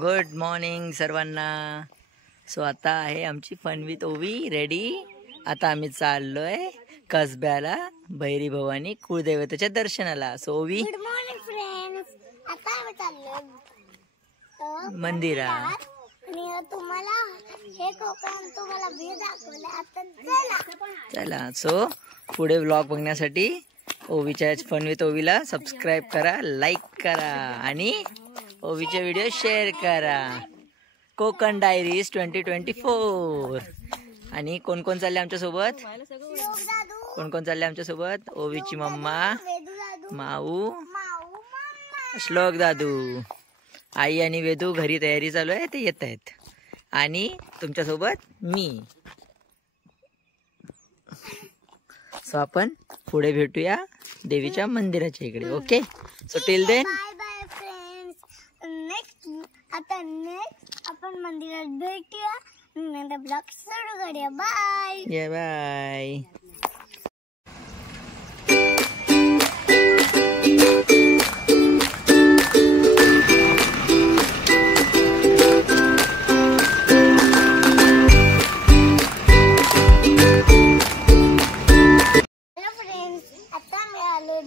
Good morning सर्वांना. So आता आहे आमची फन विथ ओवी रेडी. आता आम्ही चाललोय कसब्याला भैरी भवानी कुळदेवतेच्या दर्शनाला. सो ओवी गुड मॉर्निंग फ्रेंड्स. आता आम्ही चाललोय मंदिरात. आणि तुम्हाला हे कोकण तुम्हाला व्ह्यू दाखवले. आता चला सो पुढे व्लॉग बघण्यासाठी ओवीच्या फन विथ ओवीला सबस्क्राईब करा, लाईक करा आणि ओवीचे व्हिडिओ शेअर करा. कोकण डायरीज 2024. आणि कोण कोण चालले आमच्या सोबत? कोण कोण चालले आमच्या सोबत? ओवीची मम्मा, माऊ, श्लोक दादू, आई आणि वेदू. घरी तयारी चालू आहे, ते येत आहेत. आणि तुमच्या सोबत मी. सो आपण पुढे भेटूया देवीच्या मंदिराच्या इकडे. Okay, so till then bye bye friends. Next आपण मंदिरात भेटूया. नंतर ब्लॉग सुरू करूया. Bye bye.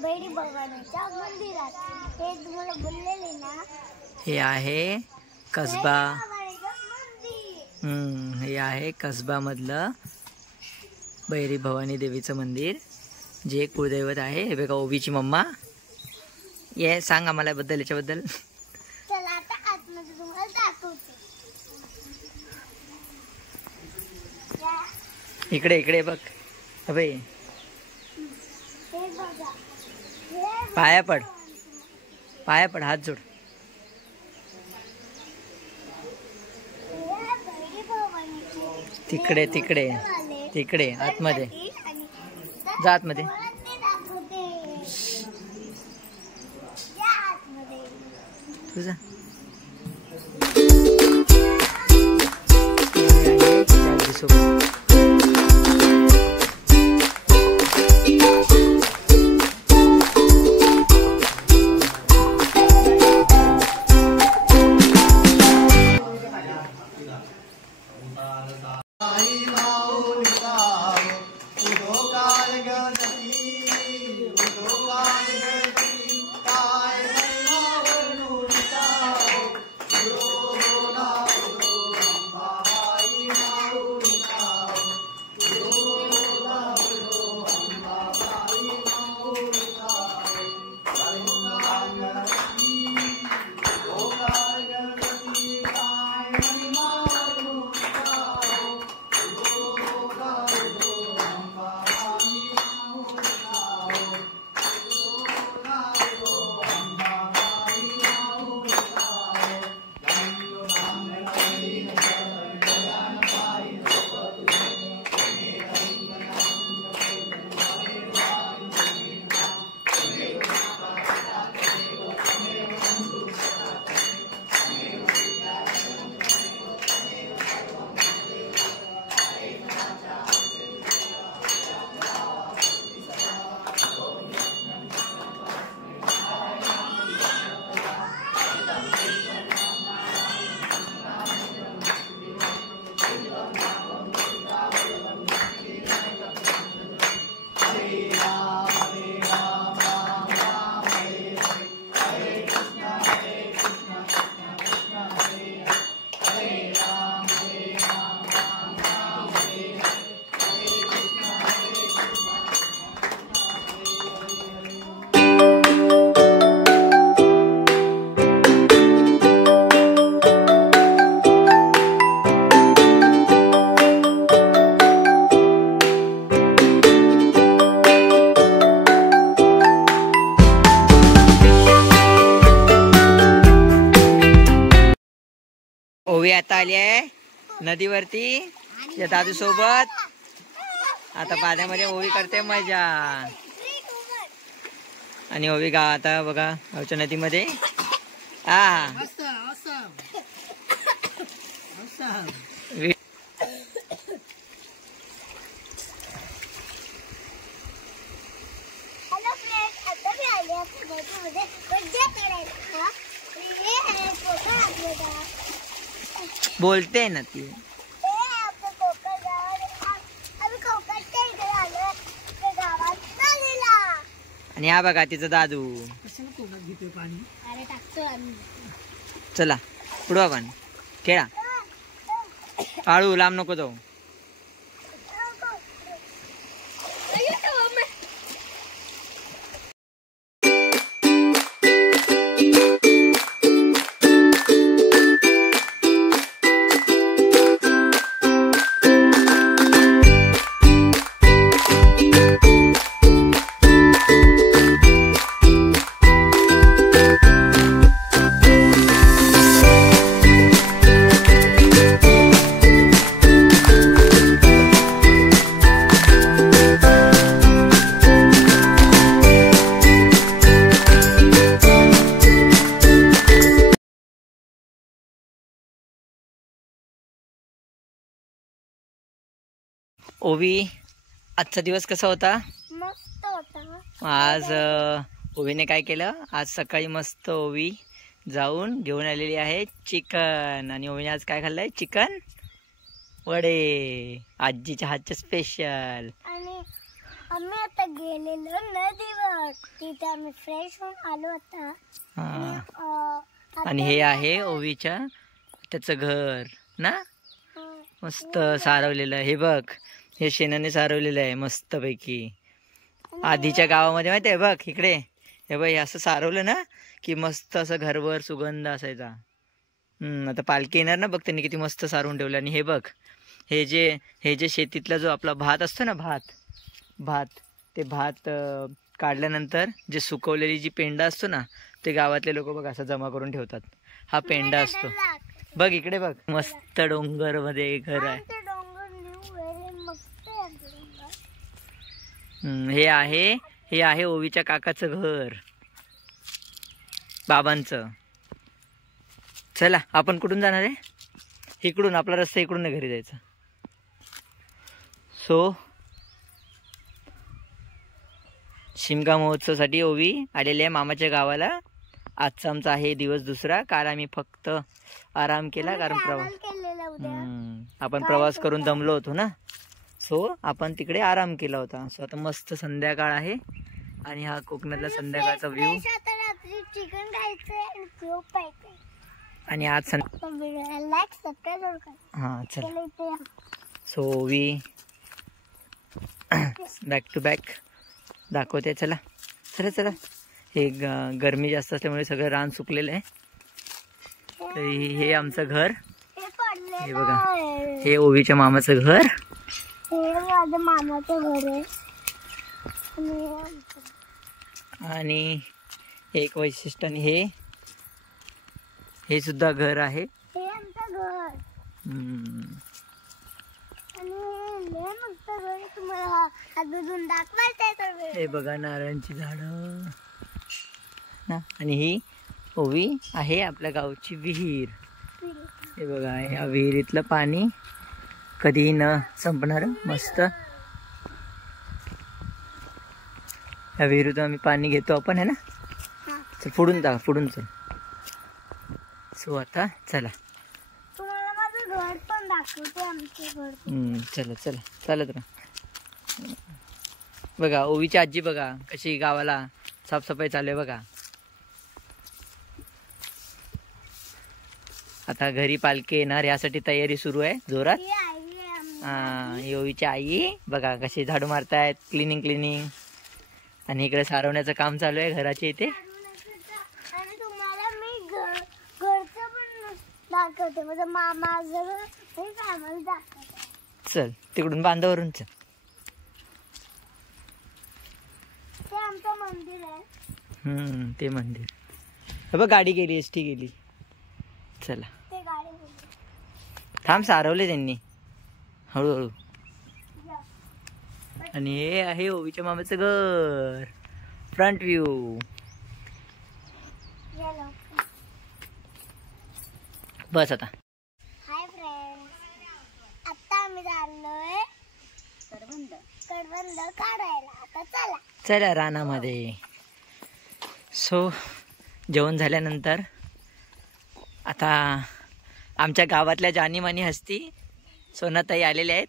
भैरी भवानीच्या मंदिरात. हे तुम्हाला बोललेले ना, हे आहे कसबा. हे आहे कसबा मधलं भैरी भवानी देवीचं मंदिर, जे कुळदैवत आहे. हे बघा ओवीची मम्मा. ये सांग आम्हाला बद्दल, याच्याबद्दल. चला आता आतमध्ये तुम्हाला दाखवते. इकडे इकडे बघ. अबे हे बघा, पाया पड, पाया पड, हात जोड. तिकडे तिकडे तिकडे आतमध्ये जा. आतमध्ये तुझा ओवी आता आली आहे नदीवरती या दादू सोबत. आता पाण्यामध्ये ओवी करते मजा. आणि ओवी गा आता बघा गावच्या नदीमध्ये. हॅलो फ्रेंड्स, आता मी आले आपल्या गावामध्ये मज्जा करायला. हे आहे कोकण. बोलते ना ती. आणि हा बघा तिचं दादू. चला पुढं आपण खेळा. आळू लांब नको जाऊ. ओवी, आजचा दिवस कसा होता? मस्त होता. आज ओवीने काय केलं? आज सकाळी मस्त ओवी जाऊन घेऊन आलेली आहे चिकन. आणि ओवीने आज काय खाल्लंय? चिकन वडे, आजीच्या हातचे स्पेशल. आणि आम्ही आता गेलेलो नदीवर, तिथे आम्ही फ्रेश होऊन आलो होता. आणि हे आहे ओवीच्या त्याचं घर ना, मस्त सारवलेलं. हे बघ, हे शेणाने सारवलेलं आहे मस्त पैकी. आधीच्या गावामध्ये माहिती आहे बघ, इकडे हे बघ, असं सारवलं ना की मस्त असं घरभर सुगंध असायचा. आता पालखी येणार ना बघ, त्यांनी किती मस्त सारवून ठेवलं. आणि हे बघ, हे जे शेतीतला जो आपला भात असतो ना, भात ते भात काढल्यानंतर जे सुकवलेली जी पेंडा असतो ना, ते गावातले लोक बघ असं जमा करून ठेवतात. हा पेंडा असतो. बघ इकडे बघ, मस्त डोंगर मध्ये घर आहे. हे आहे ओवीच्या काकाचं घर, बाबांचं. चला आपण कुठून जाणार आहे? इकडून, आपला रस्ता इकडून घरी जायचा. सो शिमगा महोत्सवासाठी ओवी आलेली आहे मामाच्या गावाला. आजचा आमचा आहे दिवस दुसरा. काल आम्ही फक्त आराम केला, कारण आपण प्रवास करून दमलो होतो ना, सो आपण तिकडे आराम केला होता. सो आता मस्त संध्याकाळ आहे आणि हा कोकणातला संध्याकाळचा व्ह्यू. आणि आज हा चला. सो ओवी बॅक टू बॅक दाखवते. चला चला चला. हे गरमी जास्त असल्यामुळे सगळं रान सुकलेलं आहे. तर हे आमचं घर. हे बघा, हे ओवीच्या मामाचं घर. माझं मामाचं घर आहे. आणि एक वैशिष्ट्य, हे सुद्धा घर आहे. हे आमचं घर. हे बघा नारळांची झाडं ना. आणि ही ओवी आहे आपल्या गावची विहीर. हे बघा, या विहिरीतलं पाणी कधीही न संपणार. मस्त या विहिरीतून आम्ही पाणी घेतो आपण, आहे ना. चल पुढून चल. सो आता चला, तुम्हाला माझं घर पण दाखवते. आमचं घर. चला चला चालत राहा. बघा ओवीची आजी बघा कशी गावाला साफसफाई चालू आहे बघा. आता घरी पालखी येणार यासाठी तयारी सुरू आहे जोरात. ही ओवीची आई बघा कशी झाडू मारतायत, क्लिनिंग. आणि इकडे सारवण्याचं काम चालू आहे घराच्या इथे. आणि तुम्हाला मी घरचं पण दाखवते. माझा मामा दाखवते. चल तिकडून बांधावरून चल. ते आमचं मंदिर आहे. ते मंदिर. हे बघ गाडी गेली, एसटी गेली. चला ते गाडी थांब, सारवले त्यांनी हळूहळू. आणि हे आहे ओवीच्या मामाचं घर, फ्रंट व्ह्यू. बस आता. हाय फ्रेंड्स, आता आम्ही चाललोय कडबंद काढायला. आता चला रानामध्ये. सो जेवण झाल्यानंतर आता आमच्या गावातल्या जानीमानी हस्ती सोनाताई आलेल्या आहेत.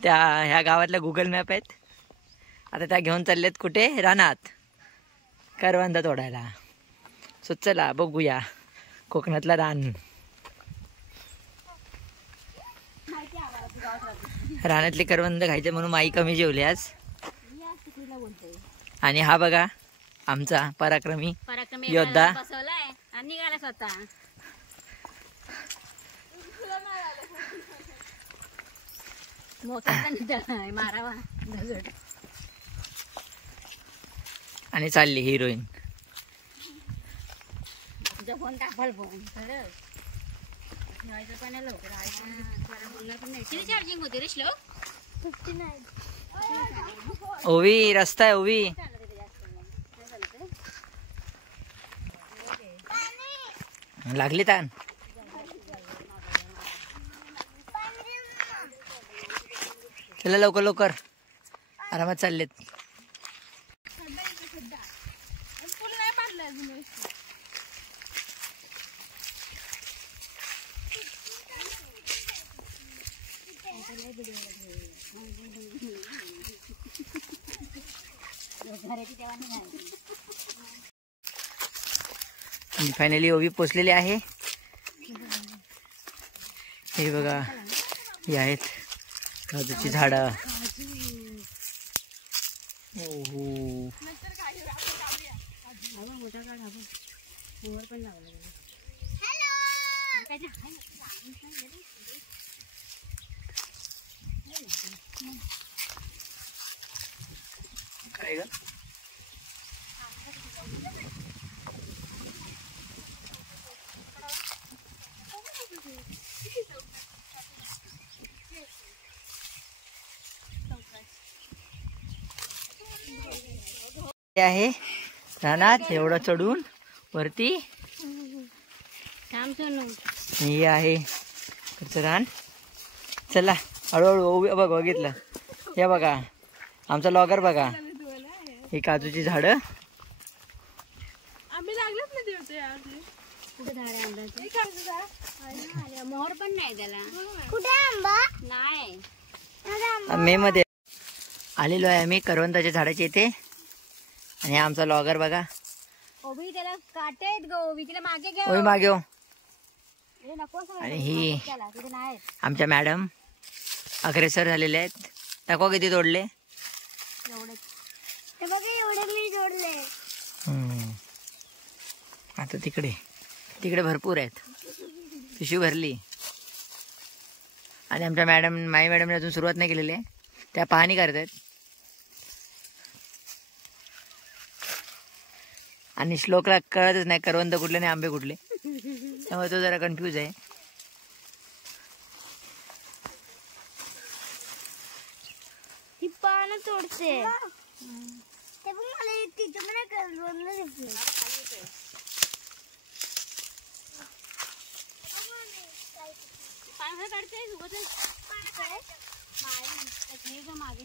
त्या ह्या गावातल्या गुगल मॅप आहेत. आता त्या घेऊन चालल्यात कुठे? रानात करवंद तोडायला. सो चला बघूया कोकणातला रान. रानातले करवंद खायचे म्हणून माई कमी जेवली आज. आणि हा बघा आमचा पराक्रमी योद्धा. आणि चालली हिरोईन. ओवी रस्ता आहे ओवी. लागली ताण. चला लवकर लवकर आरामात चाललेत. फायनली ओवी पोचलेली आहे. हे बघा हे आहेत काजूची झाडं. काय ग आहे रानात एवढं चढून वरती. हे आहे कडचं रान. चला हळूहळू बघ बघितलं. हे बघा आमचा लॉगर बघा. ही काजूची झाडं. मोहर पण नाही त्याला. कुठे आंबा नाही. मे मध्ये आलेलो आहे आम्ही करवंदाच्या झाडाच्या इथे. आणि आमचा लॉगर बघा. ओबी त्याला काटे आहेत गो. ओबी तिला मागे घे. ओबी मागे हो. नको. आणि ही आमच्या मॅडम अग्रेसर झालेले आहेत. दाखवा किती तोडले. एवढे मी जोडले. आता तिकडे तिकडे भरपूर आहेत. पिशवी भरली. आणि आमच्या माई मॅडमने अजून सुरुवात नाही केलेली आहे. त्या पाहणी करतायत. आणि श्लोकला कळतच नाही करवंद कुठले नाही आंबे कुठले. त्यामुळे तो जरा कन्फ्यूज आहे. ती पानं तोडते. ते पण मला तिथं पण करवंद दिसले. पानं काढते मागे.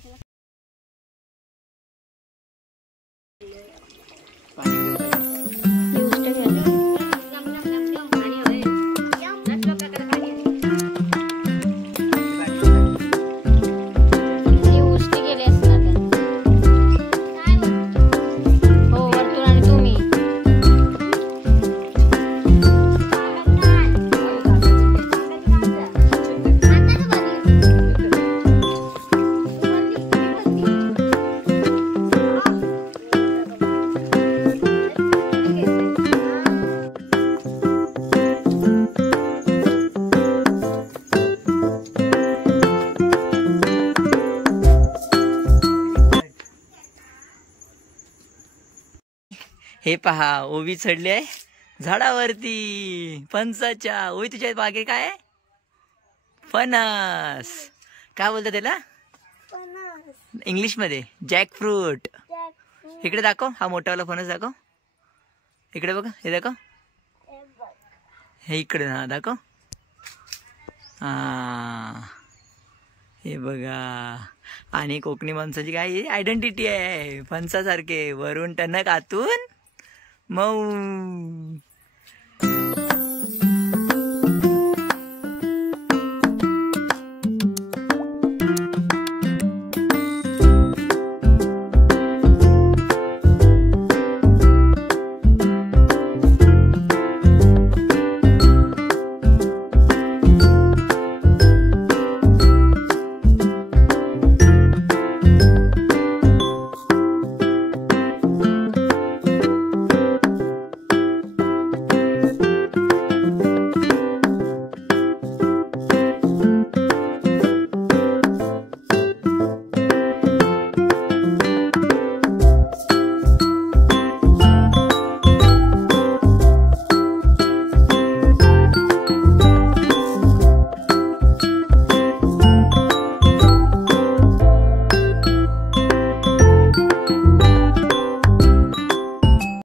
हे पहा ओवी चढली आहे झाडावरती फणसाच्या. ओवी तुझ्या बागे काय आहे? फणस. काय बोलतात त्याला इंग्लिश मध्ये? Jack fruit. इकडे दाखव. हा मोठावाला फणस दाखव. इकडे बघा. हे दाखव. हे इकडे हा दाखव. हा हे बघा. आणि कोकणी माणसाची काय आयडेंटिटी आहे. फणसासारखे वरून टणक आतून मऊ.